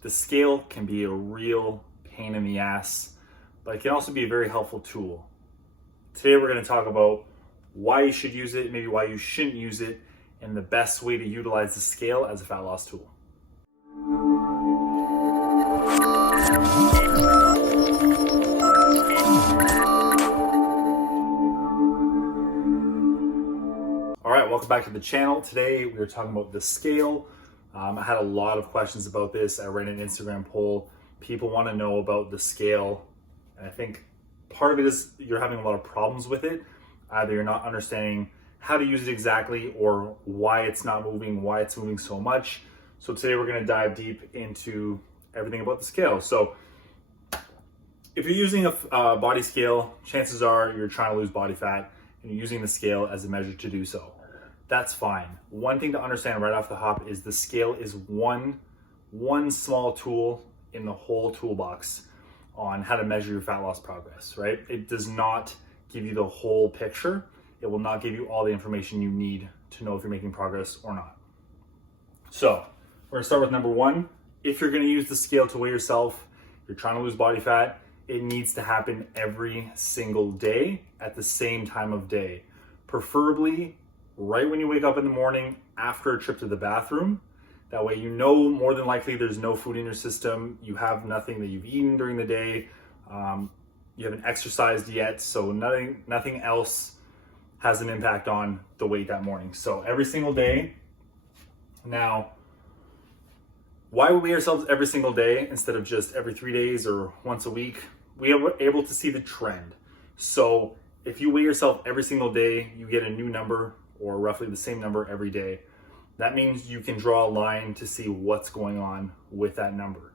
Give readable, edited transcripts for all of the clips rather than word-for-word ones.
The scale can be a real pain in the ass, but it can also be a very helpful tool. Today we're going to talk about why you should use it, maybe why you shouldn't use it, and the best way to utilize the scale as a fat loss tool. All right, welcome back to the channel. Today we are talking about the scale. I had a lot of questions about this. I ran an Instagram poll. People want to know about the scale, and I think part of it is you're having a lot of problems with it. Either you're not understanding how to use it exactly, or why it's not moving, why it's moving so much. So today we're going to dive deep into everything about the scale. So if you're using a body scale, chances are you're trying to lose body fat and you're using the scale as a measure to do so. That's fine. One thing to understand right off the hop is the scale is one small tool in the whole toolbox on how to measure your fat loss progress, right? It does not give you the whole picture. It will not give you all the information you need to know if you're making progress or not. So we're gonna start with number one. If you're gonna use the scale to weigh yourself, you're trying to lose body fat, it needs to happen every single day at the same time of day. Preferably right when you wake up in the morning after a trip to the bathroom. That way you know more than likely there's no food in your system, you have nothing that you've eaten during the day, you haven't exercised yet, so nothing else has an impact on the weight that morning. So every single day. Now, why we weigh ourselves every single day instead of just every 3 days or once a week? We are able to see the trend. So if you weigh yourself every single day, you get a new number, or roughly the same number every day. That means you can draw a line to see what's going on with that number.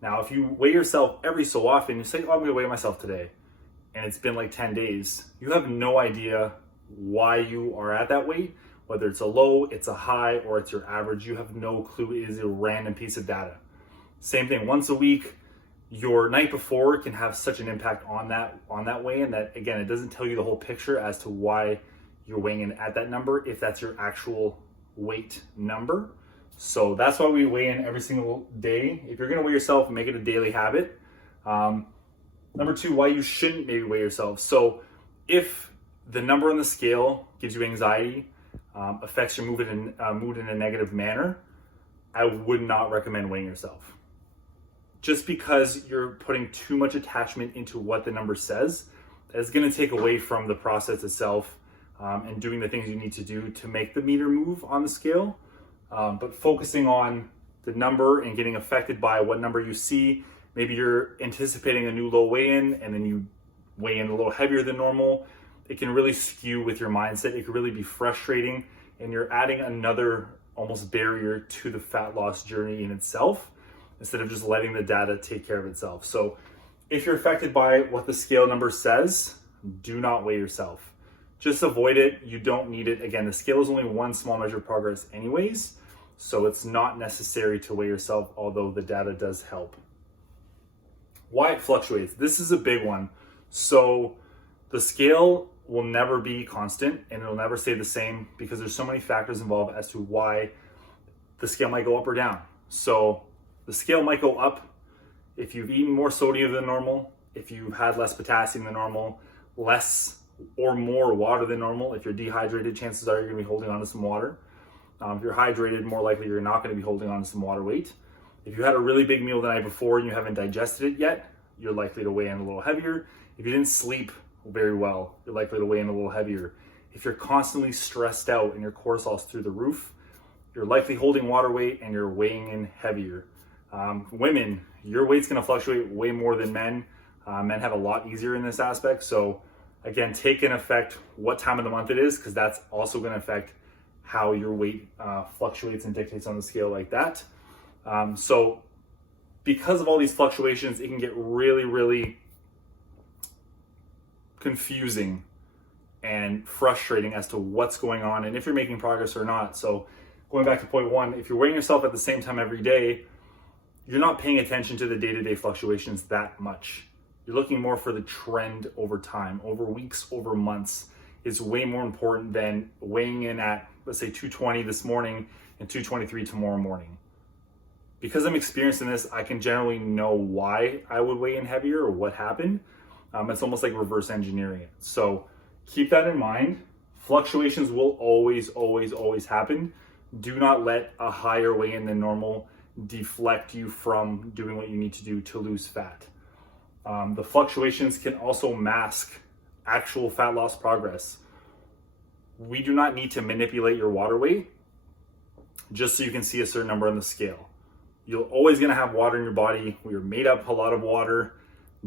Now, if you weigh yourself every so often, you say, oh, I'm gonna weigh myself today, and it's been like 10 days, you have no idea why you are at that weight, whether it's a low, it's a high, or it's your average. You have no clue. It is a random piece of data. Same thing, once a week, your night before can have such an impact on that weigh-in that, again, it doesn't tell you the whole picture as to why you're weighing in at that number, if that's your actual weight number. So that's why we weigh in every single day. If you're gonna weigh yourself, make it a daily habit. Number two, why you shouldn't maybe weigh yourself. So if the number on the scale gives you anxiety, affects your mood in a negative manner, I would not recommend weighing yourself. Just because you're putting too much attachment into what the number says, that's gonna take away from the process itself, and doing the things you need to do to make the meter move on the scale. But focusing on the number and getting affected by what number you see, maybe you're anticipating a new low weigh-in and then you weigh in a little heavier than normal, it can really skew with your mindset. It can really be frustrating, and you're adding another almost barrier to the fat loss journey in itself, instead of just letting the data take care of itself. So if you're affected by what the scale number says, do not weigh yourself. Just avoid it. You don't need it. Again, the scale is only one small measure of progress anyways, so it's not necessary to weigh yourself, although the data does help. Why it fluctuates. This is a big one. So the scale will never be constant and it'll never stay the same, because there's so many factors involved as to why the scale might go up or down. So the scale might go up if you've eaten more sodium than normal, if you've had less potassium than normal, less or more water than normal. If you're dehydrated, chances are you're going to be holding on to some water. If you're hydrated, more likely you're not going to be holding on to some water weight. If you had a really big meal the night before and you haven't digested it yet, you're likely to weigh in a little heavier. If you didn't sleep very well, you're likely to weigh in a little heavier. If you're constantly stressed out and your cortisol's through the roof, you're likely holding water weight and you're weighing in heavier. Women, your weight's going to fluctuate way more than men. Men have a lot easier in this aspect. So again, take in effect what time of the month it is, because that's also going to affect how your weight fluctuates and dictates on the scale like that. So because of all these fluctuations, it can get really, really confusing and frustrating as to what's going on and if you're making progress or not. So going back to point one, if you're weighing yourself at the same time every day, you're not paying attention to the day-to-day fluctuations that much. You're looking more for the trend over time, over weeks, over months. Is way more important than weighing in at, let's say, 220 this morning and 223 tomorrow morning. because I'm experienced in this, I can generally know why I would weigh in heavier or what happened. It's almost like reverse engineering it. So keep that in mind. Fluctuations will always happen. Do not let a higher weigh-in than normal deflect you from doing what you need to do to lose fat. The fluctuations can also mask actual fat loss progress. We do not need to manipulate your water weight just so you can see a certain number on the scale. You're always gonna have water in your body. We are made up a lot of water.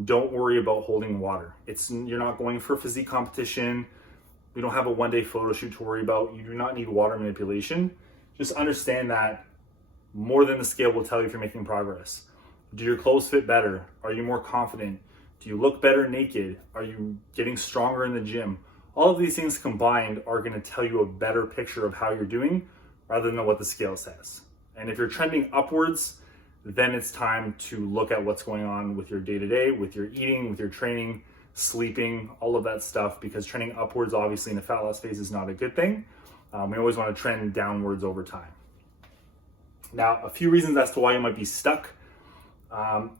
Don't worry about holding water. You're not going for physique competition. We don't have a one-day photo shoot to worry about. You do not need water manipulation. Just understand that more than the scale will tell you if you're making progress. Do your clothes fit better? Are you more confident? Do you look better naked? Are you getting stronger in the gym? All of these things combined are going to tell you a better picture of how you're doing rather than what the scale says. And if you're trending upwards, then it's time to look at what's going on with your day-to-day, with your eating, with your training, sleeping, all of that stuff, because trending upwards, obviously in the fat loss phase, is not a good thing. We always want to trend downwards over time. Now, a few reasons as to why you might be stuck.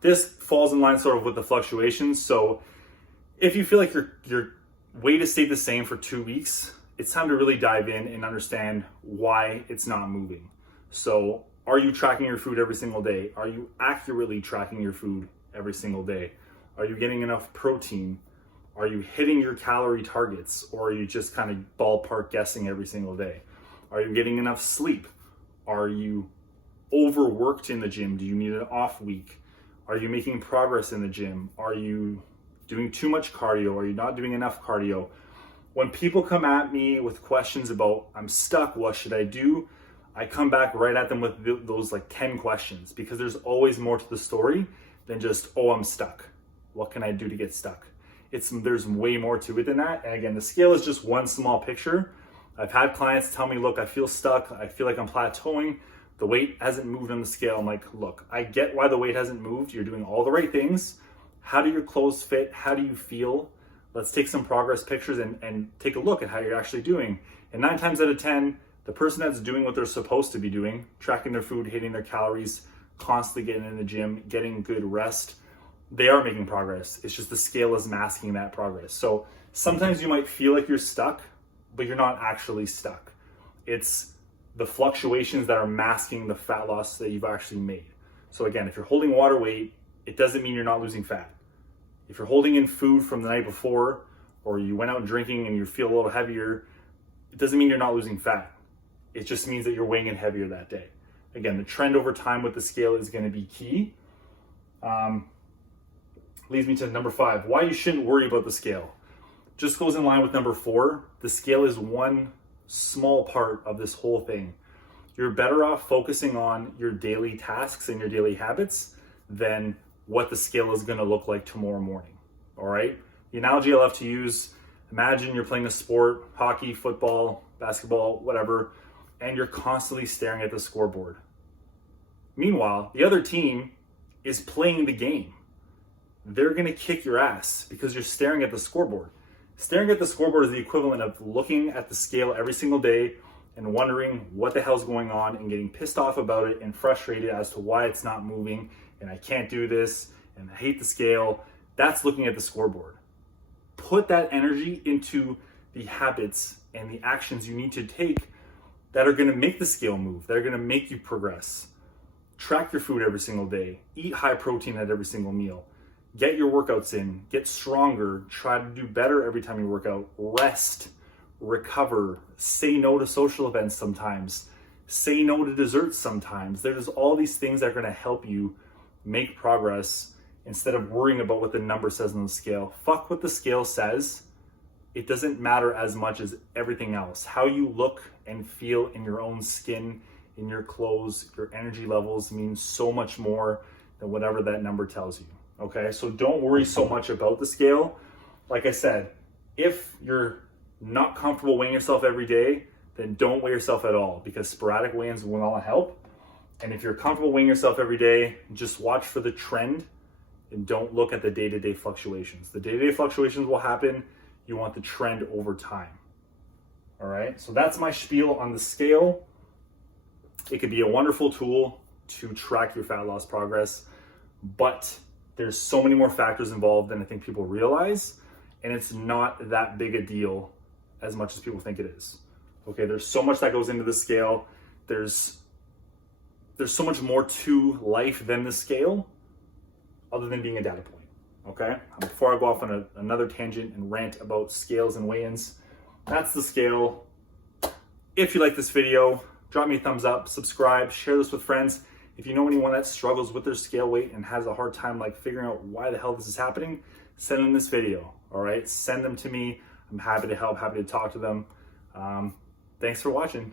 This falls in line sort of with the fluctuations. So if you feel like your weight has stayed the same for 2 weeks, it's time to really dive in and understand why it's not moving. So are you tracking your food every single day? Are you accurately tracking your food every single day? Are you getting enough protein? Are you hitting your calorie targets, or are you just kind of ballpark guessing every single day? Are you getting enough sleep? Are you overworked in the gym? Do you need an off week? Are you making progress in the gym? Are you doing too much cardio? Are you not doing enough cardio? When people come at me with questions about, I'm stuck, what should I do? I come back right at them with those like 10 questions, because there's always more to the story than just, oh, I'm stuck. What can I do to get stuck? There's way more to it than that. And again, the scale is just one small picture. I've had clients tell me, look, I feel stuck. I feel like I'm plateauing. The weight hasn't moved on the scale. I'm like, look, I get why the weight hasn't moved. You're doing all the right things. How do your clothes fit? How do you feel? Let's take some progress pictures and take a look at how you're actually doing. And 9 times out of 10, the person that's doing what they're supposed to be doing, tracking their food, hitting their calories, constantly getting in the gym, getting good rest, they are making progress. It's just the scale is masking that progress. So sometimes you might feel like you're stuck, but you're not actually stuck. It's the fluctuations that are masking the fat loss that you've actually made. So again, if you're holding water weight, it doesn't mean you're not losing fat. If you're holding in food from the night before, or you went out drinking and you feel a little heavier, it doesn't mean you're not losing fat. It just means that you're weighing in heavier that day. Again, the trend over time with the scale is going to be key. Leads me to number 5, why you shouldn't worry about the scale. Just goes in line with number 4. The scale is one small part of this whole thing. You're better off focusing on your daily tasks and your daily habits than what the scale is going to look like tomorrow morning. All right? The analogy I love to use, imagine you're playing a sport, hockey, football, basketball, whatever, and you're constantly staring at the scoreboard. Meanwhile, the other team is playing the game. They're going to kick your ass because you're staring at the scoreboard. Staring at the scoreboard is the equivalent of looking at the scale every single day and wondering what the hell's going on and getting pissed off about it and frustrated as to why it's not moving and I can't do this and I hate the scale. That's looking at the scoreboard. Put that energy into the habits and the actions you need to take that are going to make the scale move, that are going to make you progress. Track your food every single day. Eat high protein at every single meal. Get your workouts in. Get stronger. Try to do better every time you work out. Rest. Recover. Say no to social events sometimes. Say no to desserts sometimes. There's all these things that are going to help you make progress instead of worrying about what the number says on the scale. Fuck what the scale says. It doesn't matter as much as everything else. How you look and feel in your own skin, in your clothes, your energy levels means so much more than whatever that number tells you. Okay, so don't worry so much about the scale. Like I said, if you're not comfortable weighing yourself every day, then don't weigh yourself at all, because sporadic weigh-ins will not help. And if you're comfortable weighing yourself every day, just watch for the trend and don't look at the day-to-day fluctuations. The day-to-day fluctuations will happen. You want the trend over time. All right, so that's my spiel on the scale. It could be a wonderful tool to track your fat loss progress, but there's so many more factors involved than I think people realize, and it's not that big a deal as much as people think it is. Okay, there's so much that goes into the scale. There's so much more to life than the scale, other than being a data point. Okay, before I go off on another tangent and rant about scales and weigh-ins, that's the scale. If you like this video, drop me a thumbs up, subscribe, share this with friends. If you know anyone that struggles with their scale weight and has a hard time like figuring out why the hell this is happening, send them this video. All right, send them to me. I'm happy to help, happy to talk to them. Thanks for watching.